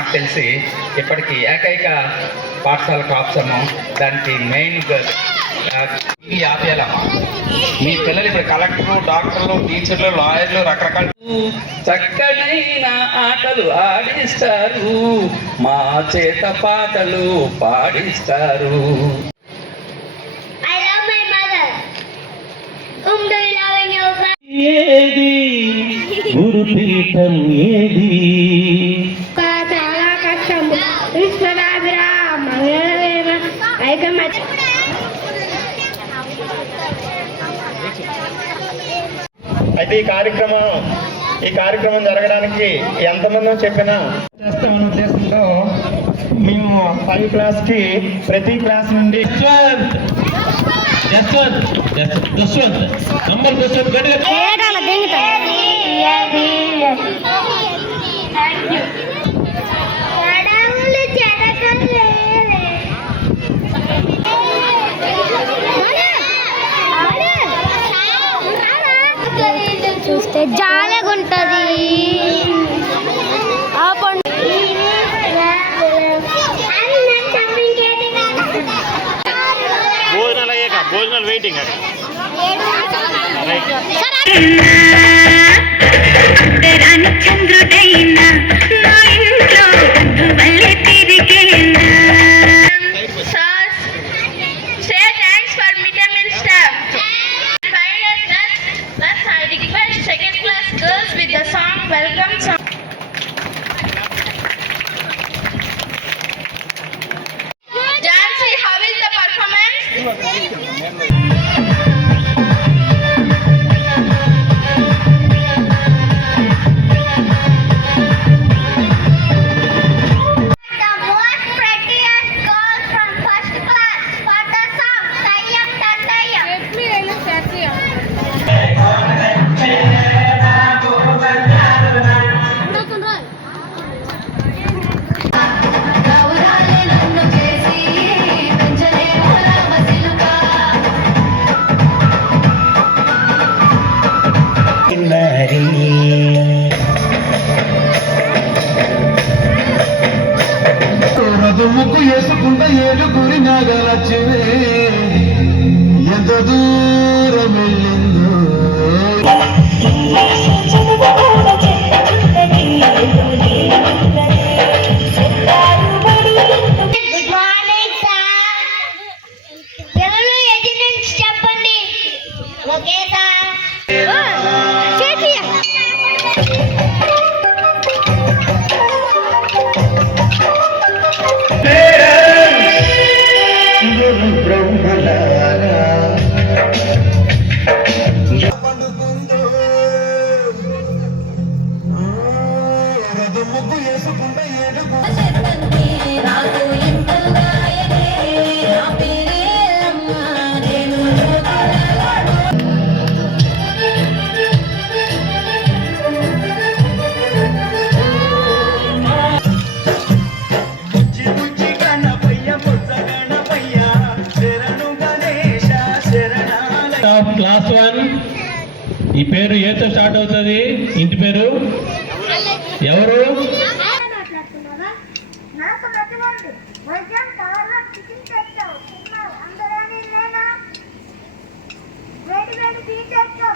నాకు తెలిసి ఇప్పటికీ ఏకైక పాఠశాల కాప్సము దానికి మెయిన్ ఆపేయాలమ్మా. మీ పిల్లలు ఇప్పుడు కలెక్టర్లు, డాక్టర్లు, టీచర్లు, లాయర్లు రకరకాల చక్కనైన ఆటలు ఆడిస్తారు, మా చేత పాటలు పాడిస్తారు. ఏది గురుపీఠం ఏది? చాలా కష్టం. అయితే ఈ కార్యక్రమం జరగడానికి ఎంతమందో చెప్పినా చేస్తామన్న ఉద్దేశంతో మేము 5 క్లాస్కి ప్రతి క్లాస్ నుండి చూస్తే జాలీగా ఉంటుంది. భోజనాలు waiting చంద్రుడైనా welcome song. Jansi, how is the performance? The most prettiest girl from first class for the song Tayyam Tayyam. Let me ముక్కు వేసుకుంటే ఏడుగురి నాగలక్ష్మి ఎంత దూరం వెళ్ళిందో. చెప్పండి. Okay sir. ముగ్గు వేసుకుంటే ఏడుగు క్లాస్ 1 ఈ పేరు ఏతో స్టార్ట్ అవుతుంది. ఇంటి పేరు ఎవరు? వేడి వేడి టీ తెచ్చు.